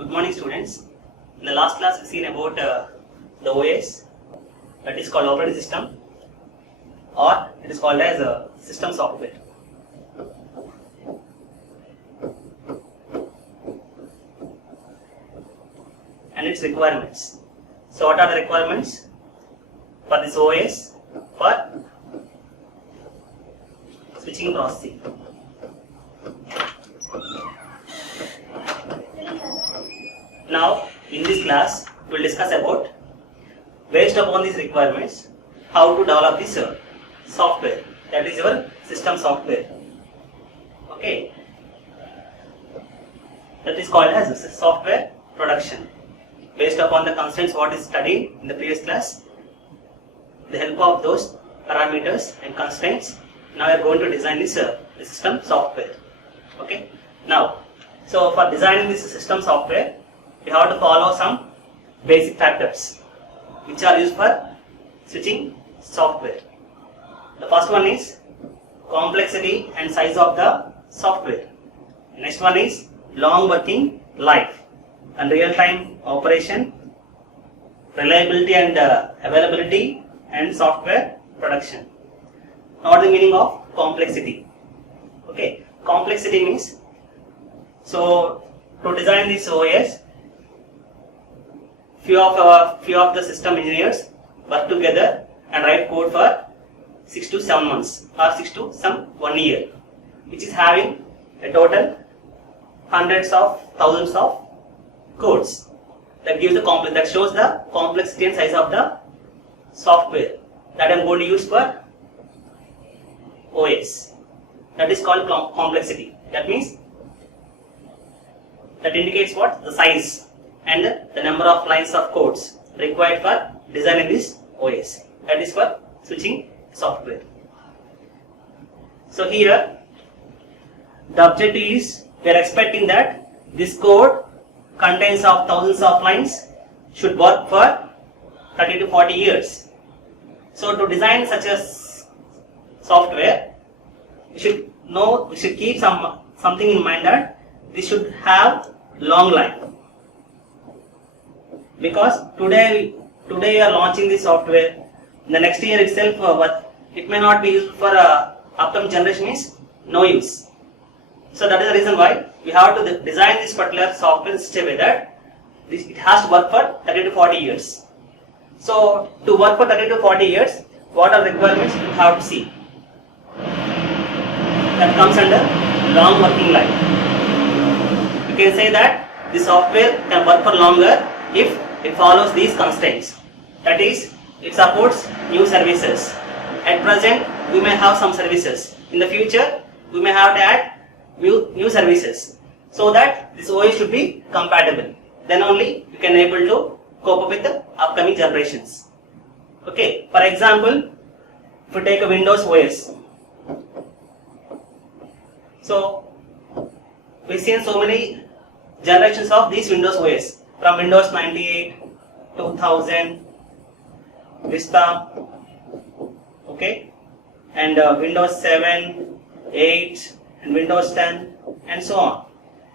Good morning, students. In the last class, we've seen about the OS, that is called operating system, or it is called as system software. And its requirements. So, what are the requirements for this OS for switching processing? Now, in this class, we will discuss about, based upon these requirements, how to develop this software, that is your system software. Okay, that is called as software production. Based upon the constraints what is studied in the previous class, with the help of those parameters and constraints, now we are going to design this system software. Okay, now, so for designing this system software, we have to follow some basic factors which are used for switching software. The first one is complexity and size of the software. Next one is long working life and real-time operation, reliability and availability, and software production. Now, what is the meaning of complexity? Okay, complexity means, so to design this OS, few of the system engineers work together and write code for 6 to 7 months or 6 to 1 year, which is having a total hundreds of thousands of codes that gives the that shows the complexity and size of the software that I am going to use for OS. That is called complexity. That means that indicates what? The size and the number of lines of codes required for designing this OS. That is for switching software. So here the objective is, we are expecting that this code contains of thousands of lines should work for 30 to 40 years. So to design such a software, we should keep something in mind, that this should have long life. Because today we are launching this software, in the next year itself, it may not be used for upcoming generation, is no use. So that is the reason why we have to design this particular software in such a way that it has to work for 30 to 40 years. So to work for 30 to 40 years, what are the requirements you have to see? That comes under long working life. You can say that the software can work for longer if it follows these constraints. That is, it supports new services. At present, we may have some services. In the future, we may have to add new services, so that this OS should be compatible. Then only you can able to cope up with the upcoming generations. Okay, for example, if you take a Windows OS, so we've seen so many generations of these Windows OS, from Windows 98, 2000, Vista, okay, and Windows 7, 8, and Windows 10, and so on.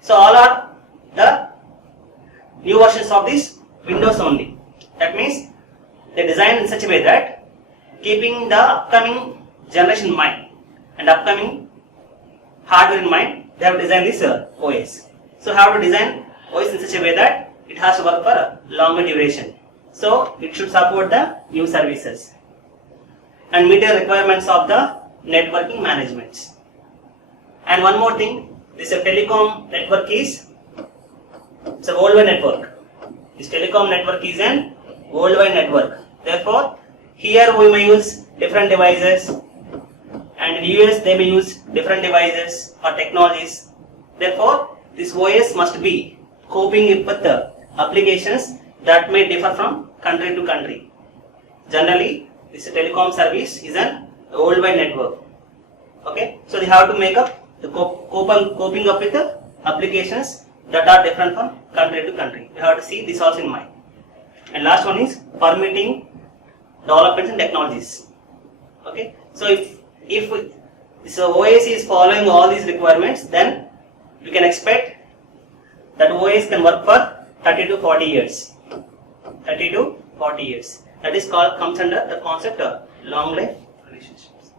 So all are the new versions of this Windows only. That means they design in such a way that keeping the upcoming generation in mind and upcoming hardware in mind, they have designed this OS. So how to design OS in such a way that it has to work for a longer duration. So it should support the new services and meet the requirements of the networking management. And one more thing, this telecom network is, it's a worldwide network. This telecom network is an worldwide network. Therefore, here we may use different devices, and in US they may use different devices or technologies. Therefore, this OS must be coping with the applications that may differ from country to country. Generally, this telecom service is a worldwide network. Okay, so they have to make up the coping up with the applications that are different from country to country. You have to see this also in mind. And last one is permitting developments and technologies. Okay, so if this OS is following all these requirements, then we can expect that OS can work for 30 to 40 years. 30 to 40 years. That is called, comes under the concept of long life relationships.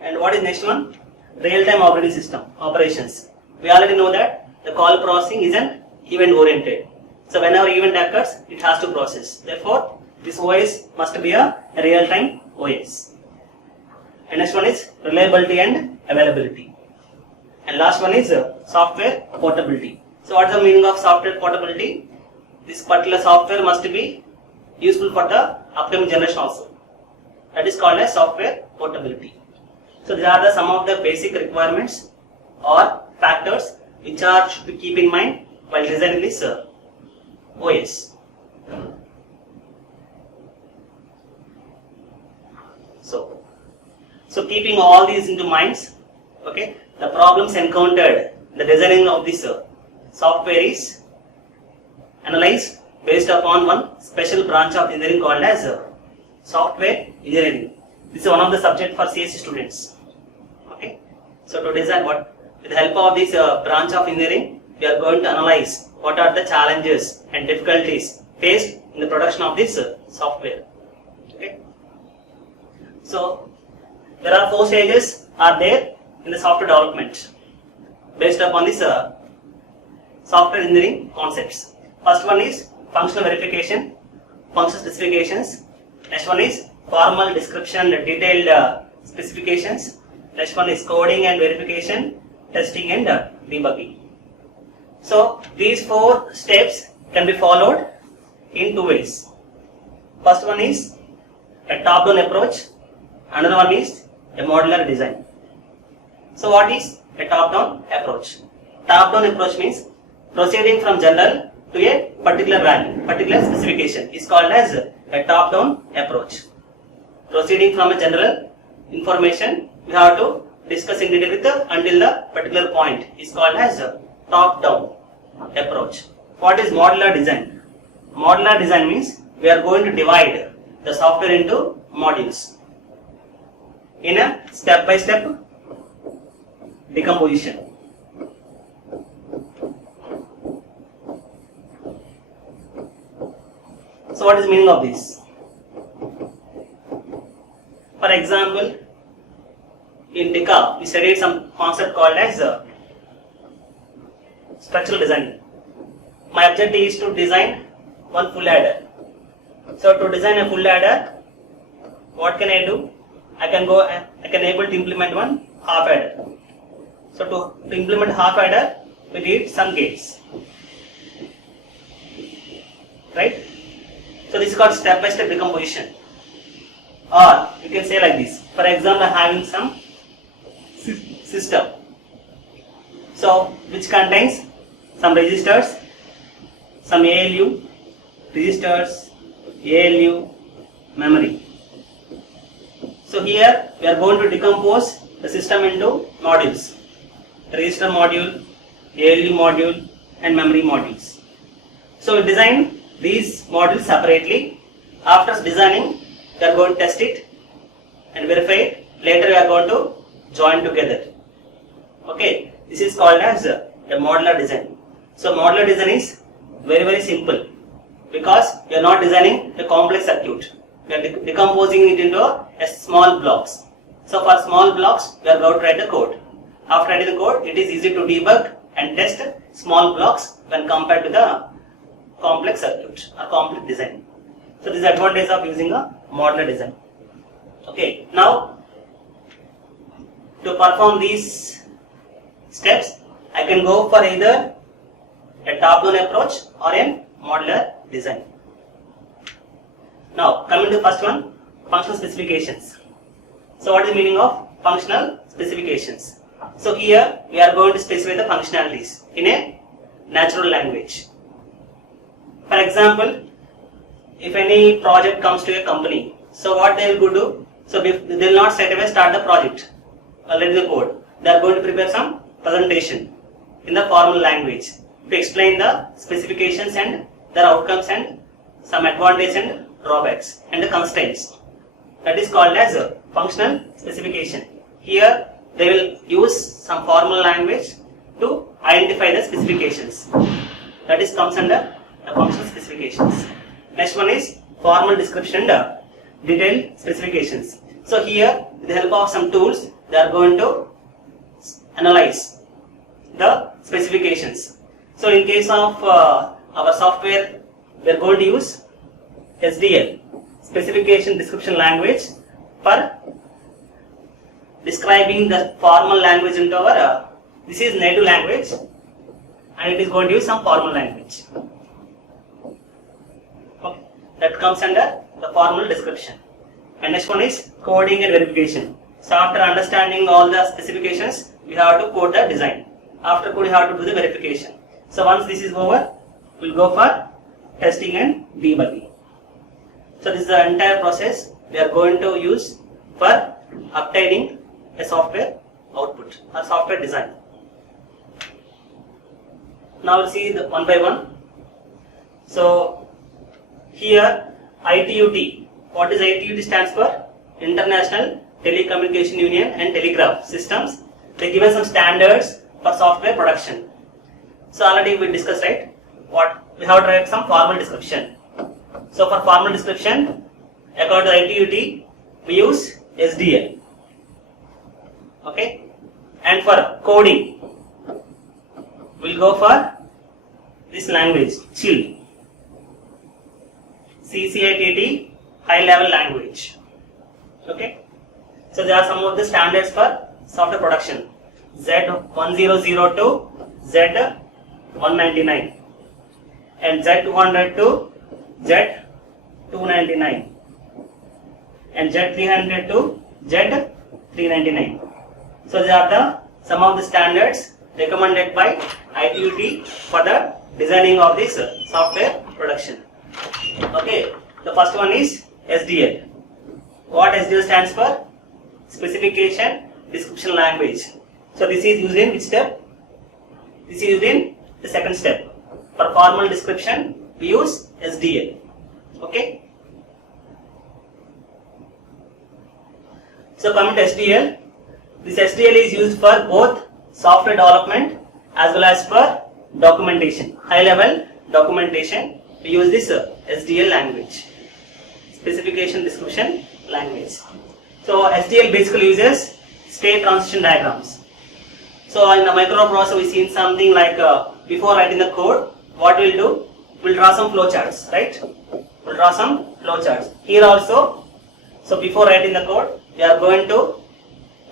And what is next one? Real-time operating system operations. We already know that the call processing is an event oriented. So whenever event occurs, it has to process. Therefore, this OS must be a real-time OS. And next one is reliability and availability. And last one is software portability. So what is the meaning of software portability? This particular software must be useful for the upcoming generation also. That is called as software portability. So these are some of the basic requirements or factors which are should be keep in mind while designing this OS. So keeping all these into minds, okay, the problems encountered in the designing of this software is analyzed based upon one special branch of engineering called as software engineering. This is one of the subject for CSE students. Okay, so to design what, with the help of this branch of engineering, we are going to analyze what are the challenges and difficulties faced in the production of this software. Okay, so there are 4 stages are there in the software development based upon this software engineering concepts. First one is functional verification, function specifications. Next one is formal description, detailed specifications. Next one is coding and verification, testing and debugging. So these 4 steps can be followed in 2 ways. First one is a top-down approach. Another one is a modular design. So what is a top-down approach? Top-down approach means proceeding from general to a particular value, particular specification is called as a top-down approach. Proceeding from a general information, we have to discuss in detail with until the particular point is called as a top-down approach. What is modular design? Modular design means we are going to divide the software into modules in a step-by-step decomposition. So what is the meaning of this? For example, in DICA, we studied some concept called as structural design. My objective is to design one full adder. So to design a full adder, what can I do? I can able to implement one half adder. So to implement half adder, we need some gates, right? So this is called step-by-step decomposition. Or you can say like this. For example, having some system, so which contains some registers, some ALU, registers, ALU, memory. So here we are going to decompose the system into modules: register module, ALU module, and memory modules. So we design these modules separately. After designing, we are going to test it and verify it. Later we are going to join together. Okay, this is called as a modular design. So modular design is very simple because we are not designing a complex circuit. We are decomposing it into a small blocks. So for small blocks, we are going to write the code. After writing the code, it is easy to debug and test small blocks when compared to the complex circuit or complex design. So this is the advantage of using a modular design. Okay, now to perform these steps, I can go for either a top-down approach or a modular design. Now coming to the first one, functional specifications. So what is the meaning of functional specifications? So here we are going to specify the functionalities in a natural language. For example, if any project comes to a company, so what they will do? So they will not straight away start the project or read the code. They are going to prepare some presentation in the formal language to explain the specifications and their outcomes and some advantages and drawbacks and the constraints. That is called as a functional specification. Here they will use some formal language to identify the specifications. That is comes under the functional specifications. Next one is formal description and detailed specifications. So here, with the help of some tools, they are going to analyze the specifications. So in case of our software, we are going to use SDL, specification description language, for describing the formal language into our this is native language, and it is going to use some formal language. Okay, that comes under the formal description. And next one is coding and verification. So after understanding all the specifications, we have to code the design. After coding, we have to do the verification. So once this is over, we'll go for testing and debugging. So this is the entire process we are going to use for obtaining a software output or software design. Now we'll see the one by one. So here ITUT. What is ITUT stands for? International Telecommunication Union and Telegraph Systems. They given some standards for software production. So already we discussed, right? What we have to write some formal description. So for formal description, according to ITUT, we use SDL. Okay, and for coding, we'll go for this language, CHILL, CCITT, high level language. Okay, so there are some of the standards for software production: Z1002, Z199, and Z200 to Z299, and Z300 to Z399. So these are some of the standards recommended by ITUT for the designing of this software production. Okay, the first one is SDL. What SDL stands for? Specification Description Language. So this is used in which step? This is used in the second step. For formal description, we use SDL. Okay. So coming to SDL, this SDL is used for both software development as well as for documentation, high level documentation. We use this SDL language, specification description language. So SDL basically uses state transition diagrams. So in the microprocessor, we seen something like before writing the code, what we'll do? We'll draw some flowcharts, right? We'll draw some flowcharts. Here also, so before writing the code, we are going to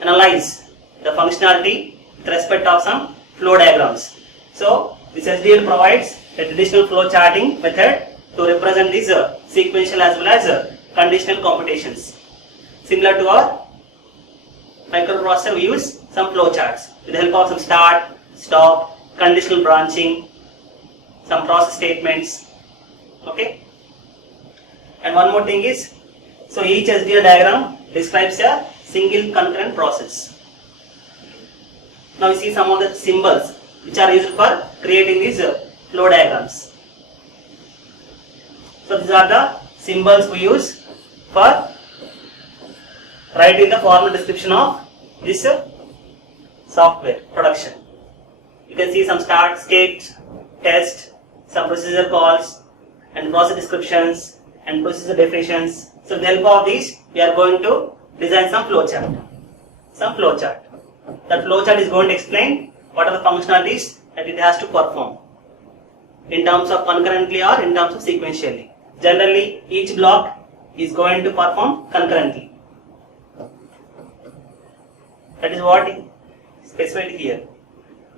analyze the functionality with respect of some flow diagrams. So this SDL provides a traditional flow charting method to represent these sequential as well as conditional computations. Similar to our microprocessor, we use some flow charts with the help of some start, stop, conditional branching, some process statements. Okay. And one more thing is, so each SDL diagram describes a single concurrent process. Now we see some of the symbols which are used for creating these flow diagrams. So these are the symbols we use for writing the formal description of this software production. You can see some start, state, test, some procedure calls, and process descriptions and procedure definitions. So with the help of these, we are going to design some flowchart. That flowchart is going to explain what are the functionalities that it has to perform in terms of concurrently or in terms of sequentially. Generally, each block is going to perform concurrently. That is what is specified here.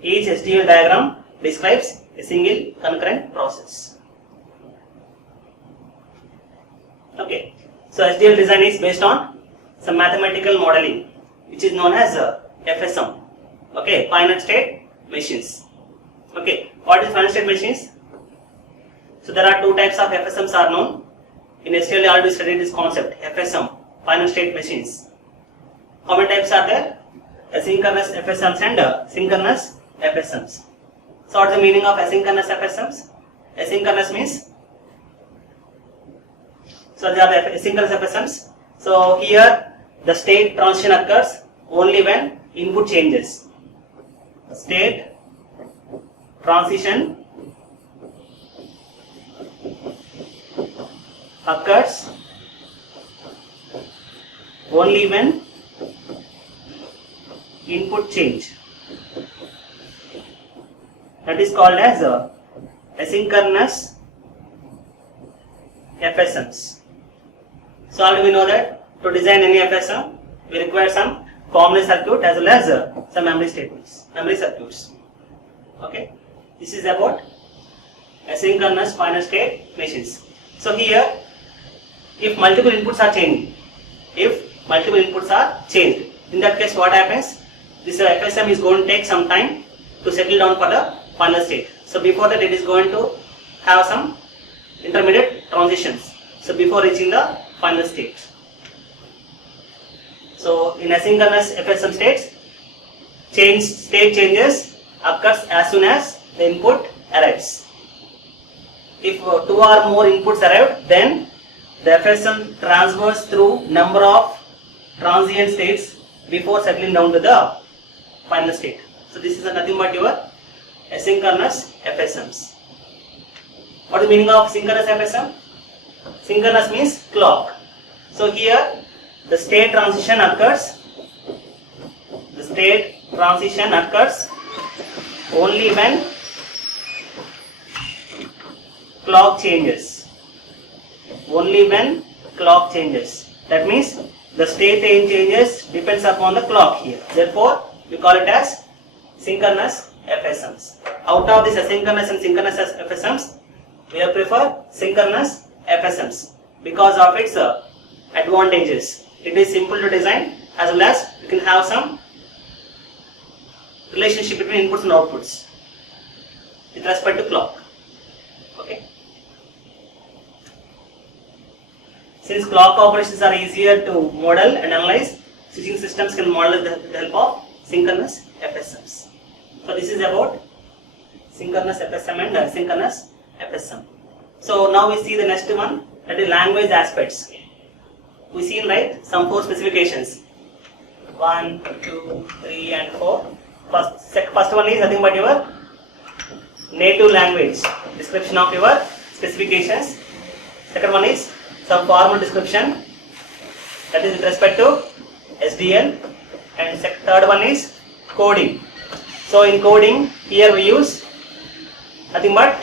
Each SDL diagram describes a single concurrent process. Okay, so SDL design is based on some mathematical modeling, which is known as FSM. Okay, finite state machines. Okay, what is finite state machines? So there are two types of FSMs are known. In SDL, we already studied this concept, FSM, finite state machines. How many types are there? Asynchronous FSMs and synchronous FSMs. So what is the meaning of asynchronous FSMs? Asynchronous means, so they are the asynchronous FSMs. So here the state transition occurs only when input changes. State transition occurs only when input change. That is called as asynchronous FSMs. So already we know that to design any FSM, we require some common circuit as well as some memory circuits. Okay, this is about asynchronous final state machines. So here, if multiple inputs are changed, in that case what happens? This FSM is going to take some time to settle down for the final state. So before that, it is going to have some intermediate transitions. So before reaching the final state. So in asynchronous FSM states, state changes occurs as soon as the input arrives. If two or more inputs arrive, then the FSM transfers through number of transient states before settling down to the final state. So this is nothing but your asynchronous FSMs. What is the meaning of synchronous FSM? Synchronous means clock. So here the state transition occurs. Only when clock changes. That means the state changes depends upon the clock here. Therefore, we call it as synchronous FSMs. Out of this asynchronous and synchronous FSMs, we prefer synchronous FSMs because of its advantages. It is simple to design as well as you can have some relationship between inputs and outputs with respect to clock. Okay. Since clock operations are easier to model and analyze, switching systems can model with the help of synchronous FSMs. So this is about synchronous FSM and asynchronous FSM. So now we see the next one, that is language aspects. We see some 4 specifications. 1, 2, 3 and 4. First one is nothing but your native language, description of your specifications. Second one is some formal description, that is with respect to SDL. And third one is coding. So in coding, here we use nothing but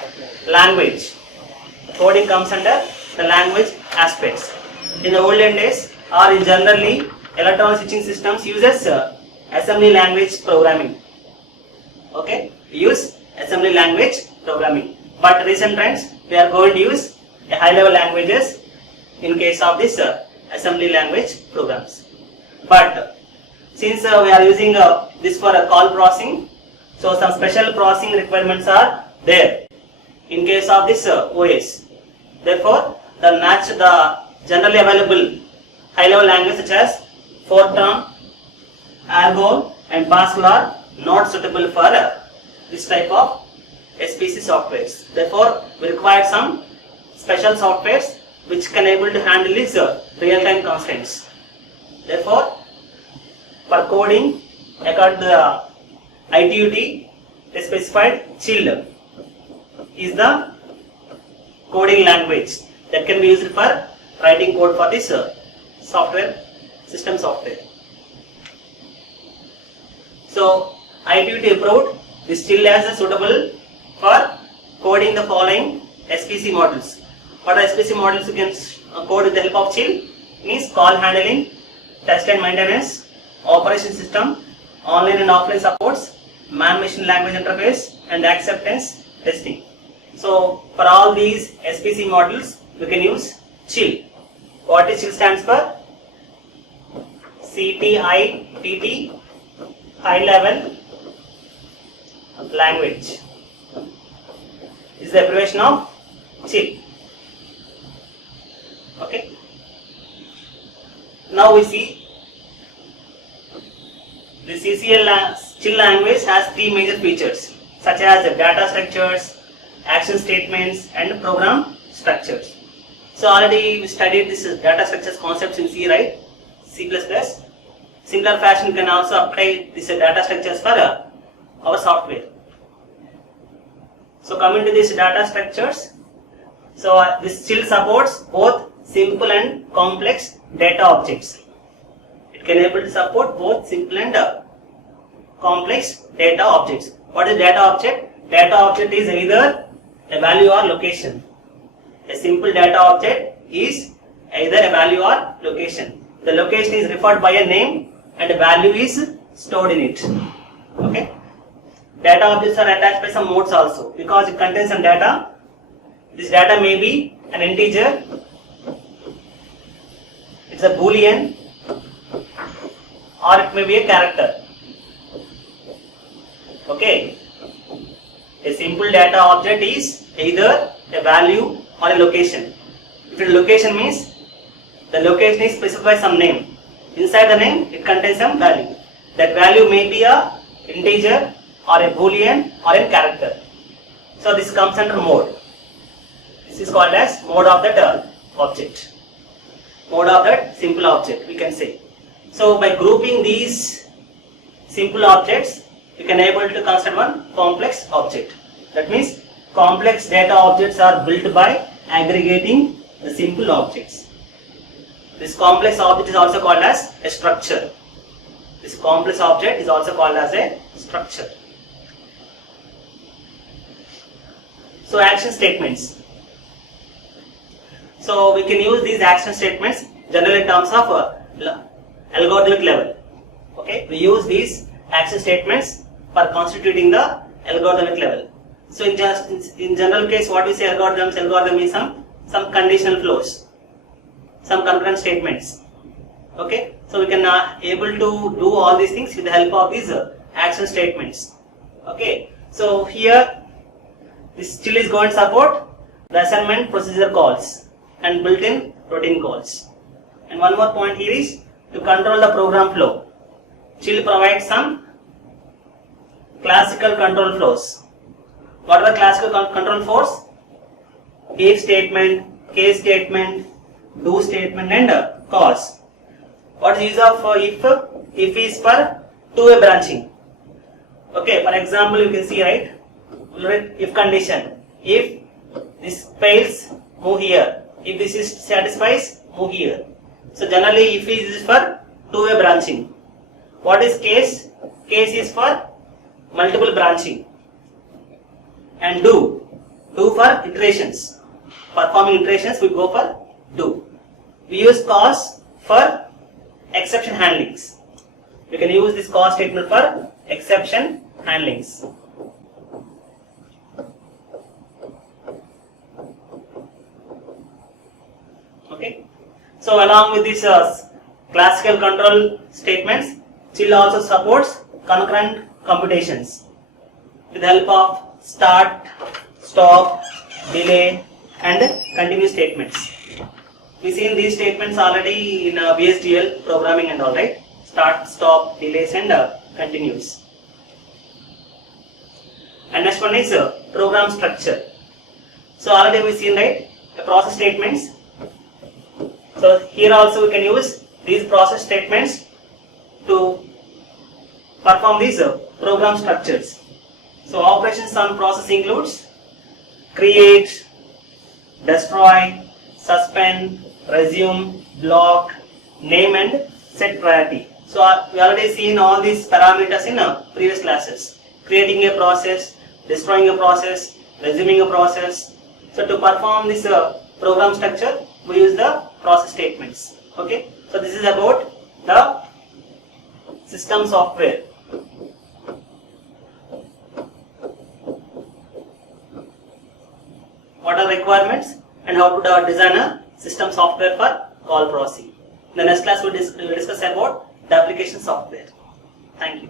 language. Coding comes under the language aspects. In the olden days, or in generally, electronic switching systems uses assembly language programming. Okay, we use assembly language programming. But recent trends, we are going to use high-level languages in case of this assembly language programs. But since we are using this for call processing, so some special processing requirements are there in case of this OS. Therefore, the generally available high-level language such as Fortran, Argo and Pascal are not suitable for this type of SPC softwares. Therefore, we require some special softwares which can able to handle these real-time constraints. Therefore, for coding, according to the ITUT, they specified CHIL is the coding language that can be used for writing code for this system software. So ITUT approved this CHIL as suitable for coding the following SPC models. What are SPC models you can code with the help of CHIL? Means call handling, test and maintenance, operation system, online and offline supports, man-machine language interface and acceptance testing. So for all these SPC models, we can use CHIL. What is CHIL stands for? CTITT, high level language. This is the abbreviation of CHIL. Okay. Now we see the CHIL language has 3 major features such as data structures, action statements and program structures. So already we studied this data structures concepts in C, right? C++. Similar fashion, you can also apply this data structures for our software. So coming to these data structures, so this still supports both simple and complex data objects. It can able to support both simple and complex data objects. What is data object? Data object is either a value or location. A simple data object is either a value or location. The location is referred by a name and a value is stored in it. Okay. Data objects are attached by some modes also because it contains some data. This data may be an integer, it's a boolean, or it may be a character. Okay. A simple data object is either a value or a location. If it is location means the location is specified by some name. Inside the name it contains some value. That value may be a integer or a boolean or a character. So this comes under mode. This is called as mode of that object. Mode of that simple object we can say. So by grouping these simple objects, we can able to construct one complex object. That means complex data objects are built by aggregating the simple objects. This complex object is also called as a structure. This complex object is also called as a structure. So action statements. So we can use these action statements generally in terms of algorithmic level. Okay, we use these action statements for constituting the algorithmic level. So in general case, what we say algorithms, algorithm is some conditional flows, some concurrent statements. Okay, so we can able to do all these things with the help of these action statements. Okay, so here this still is going to support the assignment procedure calls and built-in routine calls. And one more point here is to control the program flow. Still provides some classical control flows. What are the classical control flows? If statement, case statement, do statement, and calls. What is the use of if? If is for two-way branching. Okay, for example, you can see, right? If condition. If this fails, move here. If this is satisfies, move here. So generally, if is for two-way branching. What is case? Case is for multiple branching. And do for iterations. Performing iterations, we go for do. We use cause for exception handlings. We can use this cause statement for exception handlings. Okay. So along with these classical control statements, still also supports concurrent computations with the help of start, stop, delay, and continue statements. We seen these statements already in VSDL programming and all, right? Start, stop, delays, and continues. And next one is program structure. So already we seen, right, the process statements. So here also we can use these process statements to perform these program structures. So operations on process includes create, destroy, suspend, resume, block, name, and set priority. So we already seen all these parameters in previous classes. Creating a process, destroying a process, resuming a process. So to perform this program structure, we use the process statements. Okay. So this is about the system software. What are requirements and how to design a system software for call processing. In the next class we will discuss about the application software. Thank you.